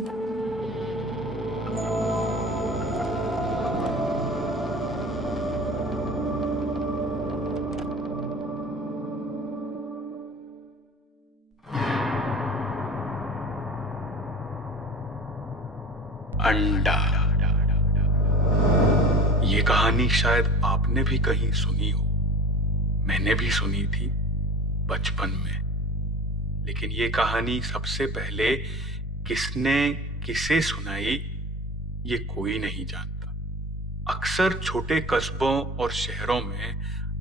अंडा। ये कहानी शायद आपने भी कहीं सुनी हो। मैंने भी सुनी थी बचपन में। लेकिन ये कहानी सबसे पहले किसने किसे सुनाई, ये कोई नहीं जानता। अक्सर छोटे कस्बों और शहरों में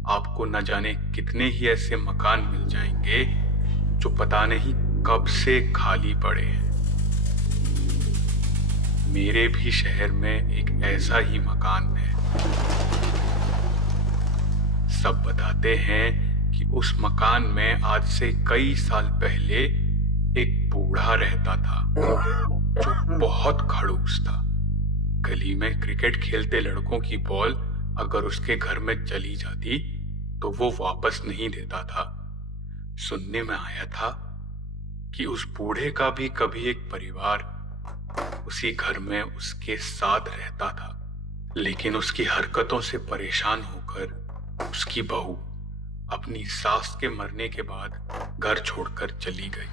आपको न जाने कितने ही ऐसे मकान मिल जाएंगे जो पता नहीं कब से खाली पड़े हैं। मेरे भी शहर में एक ऐसा ही मकान है। सब बताते हैं कि उस मकान में आज से कई साल पहले एक बूढ़ा रहता था जो बहुत खड़ूस था। गली में क्रिकेट खेलते लड़कों की बॉल अगर उसके घर में चली जाती तो वो वापस नहीं देता था। सुनने में आया था कि उस बूढ़े का भी कभी एक परिवार उसी घर में उसके साथ रहता था, लेकिन उसकी हरकतों से परेशान होकर उसकी बहू अपनी सास के मरने के बाद घर छोड़कर चली गई।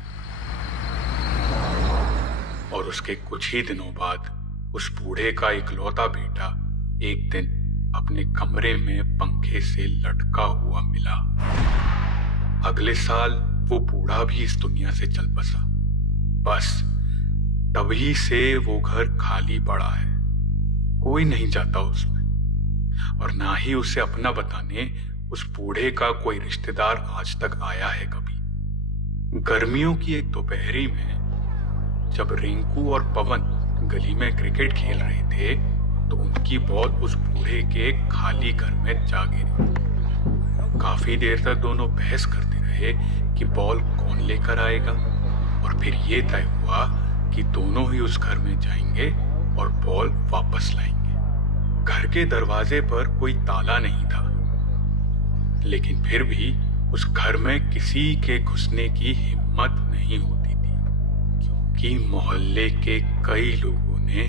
और उसके कुछ ही दिनों बाद उस बूढ़े का इकलौता बेटा एक दिन अपने कमरे में पंखे से लटका हुआ मिला। अगले साल वो बूढ़ा भी इस दुनिया से चल बसा। बस तभी से वो घर खाली पड़ा है। कोई नहीं जाता उसमें, और ना ही उसे अपना बताने उस बूढ़े का कोई रिश्तेदार आज तक आया है कभी। गर्मियों की एक दोपहरी में जब रिंकू और पवन गली में क्रिकेट खेल रहे थे तो उनकी बॉल उस बूढ़े के खाली घर में जा गिरी। काफी देर तक दोनों बहस करते रहे कि बॉल कौन लेकर आएगा, और फिर ये तय हुआ कि दोनों ही उस घर में जाएंगे और बॉल वापस लाएंगे। घर के दरवाजे पर कोई ताला नहीं था, लेकिन फिर भी उस घर में किसी के घुसने की हिम्मत नहीं होती थी, क्योंकि मोहल्ले के कई लोगों ने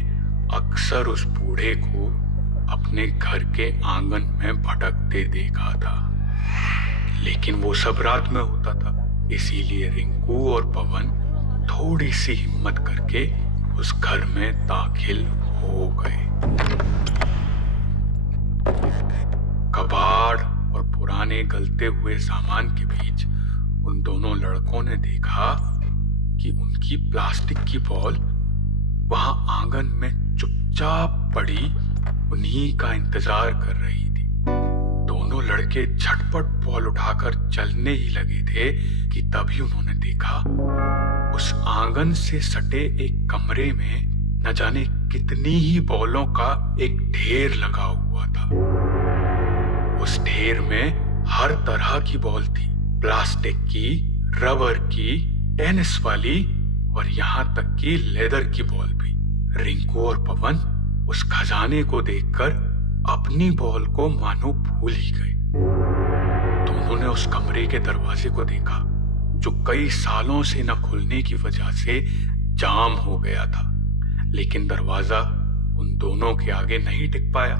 अक्सर उस बूढ़े को अपने घर के आंगन में भटकते देखा था। लेकिन वो सब रात में होता था, इसीलिए रिंकू और पवन थोड़ी सी हिम्मत करके उस घर में दाखिल हो गए। कबाड़ और पुराने गलते हुए सामान के बीच उन दोनों लड़कों ने देखा कि उनकी प्लास्टिक की बॉल वहां आंगन में चुपचाप पड़ी उन्हीं का इंतजार कर रही थी। दोनों लड़के झटपट बॉल उठाकर चलने ही लगे थे कि तभी उन्होंने देखा उस आंगन से सटे एक कमरे में न जाने कितनी ही बॉलों का एक ढेर लगा हुआ था। उस ढेर में हर तरह की बॉल थी, प्लास्टिक की, रबर की, टेनिस वाली और यहाँ तक कि लेदर की बॉल भी। रिंकू और पवन उस खजाने को देखकर अपनी बॉल को मानो भूल ही गए। दोनों ने उस कमरे के दरवाजे को देखा जो कई सालों से न खुलने की वजह से जाम हो गया था, लेकिन दरवाजा उन दोनों के आगे नहीं टिक पाया।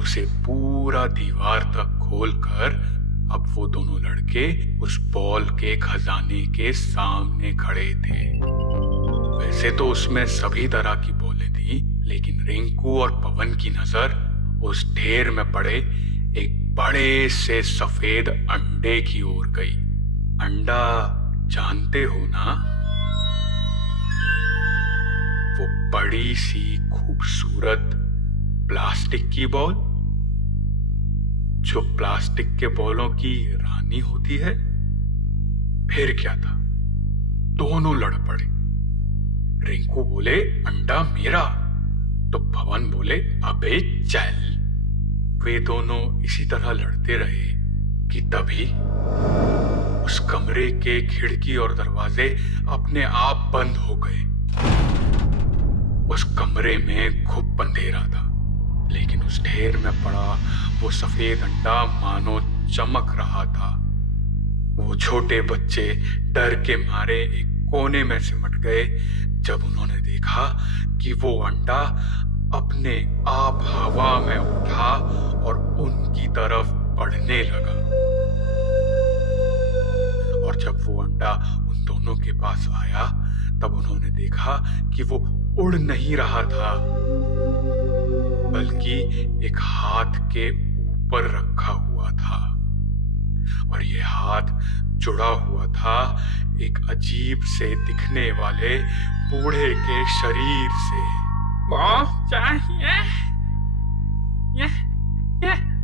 उसे पूरा दीवार तक खोलकर अब वो दोनों लड़के उस बॉल के खजाने के सामने खड़े थे। वैसे तो उसमें सभी तरह की बॉलें थी, लेकिन रिंकू और पवन की नजर उस ढेर में पड़े एक बड़े से सफेद अंडे की ओर गई। अंडा जानते हो ना, वो बड़ी सी खूबसूरत प्लास्टिक की बॉल जो प्लास्टिक के बॉलों की रानी होती है। फिर क्या था, दोनों लड़ पड़े। रिंकू बोले अंडा मेरा, तो पवन बोले अबे चल। वे दोनों इसी तरह लड़ते रहे कि तभी उस कमरे के खिड़की और दरवाजे अपने आप बंद हो गए। उस कमरे में खूब अंधेरा था, लेकिन उस ढेर में पड़ा वो सफेद अंडा मानो चमक रहा था। वो छोटे बच्चे डर के मारे एक कोने में सिमट गए जब उन्होंने देखा कि वो अंडा अपने आप हवा में उठा और उनकी तरफ बढ़ने लगा। और जब वो अंडा उन दोनों के पास आया तब उन्होंने देखा कि वो उड़ नहीं रहा था, बल्कि एक हाथ के ऊपर रखा हुआ था। और ये हाथ जुड़ा हुआ था एक अजीब से दिखने वाले बूढ़े के शरीर से। वो चाहिए, ये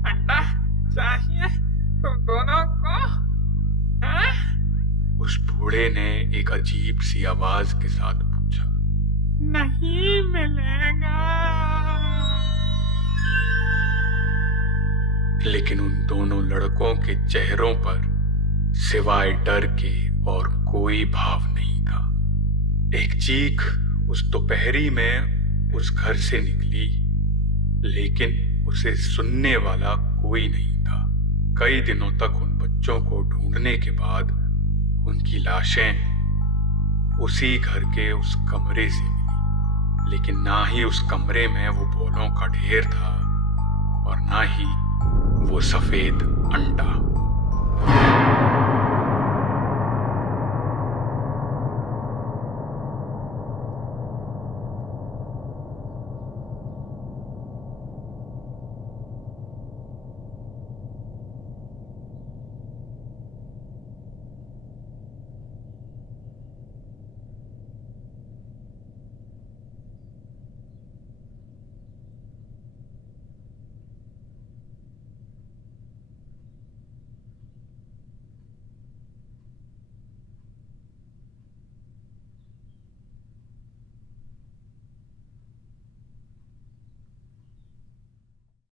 अंडा चाहिए तुम दोनों को, हाँ? उस बूढ़े ने एक अजीब सी आवाज के साथ पूछा। नहीं मिलेगा। लेकिन उन दोनों लड़कों के चेहरों पर सिवाय डर के और कोई भाव नहीं था। एक चीख उस दोपहरी में उस घर से निकली, लेकिन उसे सुनने वाला कोई नहीं था। कई दिनों तक उन बच्चों को ढूंढने के बाद उनकी लाशें उसी घर के उस कमरे से मिली, लेकिन ना ही उस कमरे में वो बोलों का ढेर था और ना ही वो सफेद अंडा।